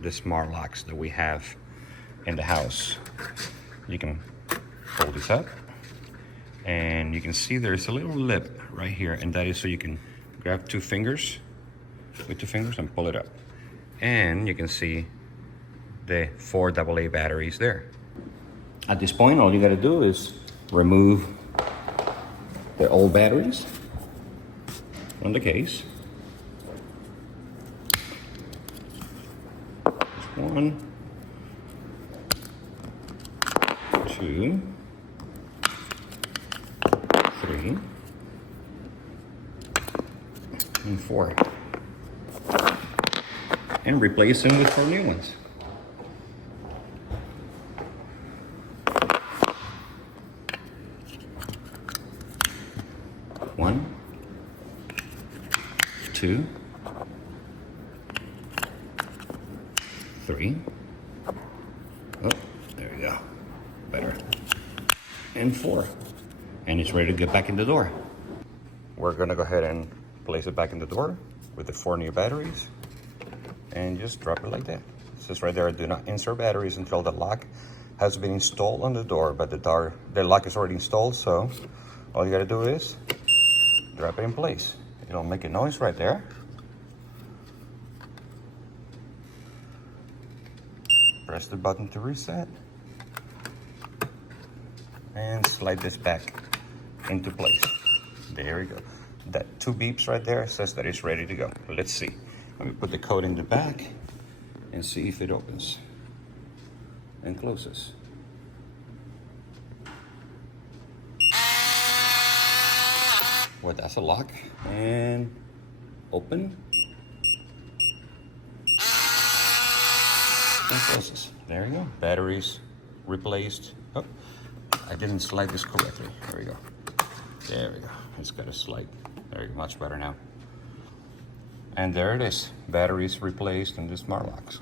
the smart locks that we have in the house. You can pull this up and you can see there's a little lip right here, and that is so you can grab with 2 fingers and pull it up. And you can see the 4 AA batteries there. At this point, all you gotta do is remove the old batteries from the case. Just 1, 2, 3, and 4. And replace them with 4 new ones. One, 2, 3. Oh, there you go. Better. And 4. And it's ready to get back in the door. We're gonna go ahead and place it back in the door with the 4 new batteries. And just drop it like that. It says right there, do not insert batteries until the lock has been installed on the door, but the lock is already installed, so all you gotta do is drop it in place. It'll make a noise right there. Press the button to reset. And slide this back into place. There we go. That 2 beeps right there says that it's ready to go. Let's see. Let me put the code in the back and see if it opens and closes. Well, that's a lock. And open. And closes. There you go. Batteries replaced. Oh, I didn't slide this correctly. There we go. There we go. It's got a slide. There you go. Much better now. And there it is. Batteries replaced in the smart locks.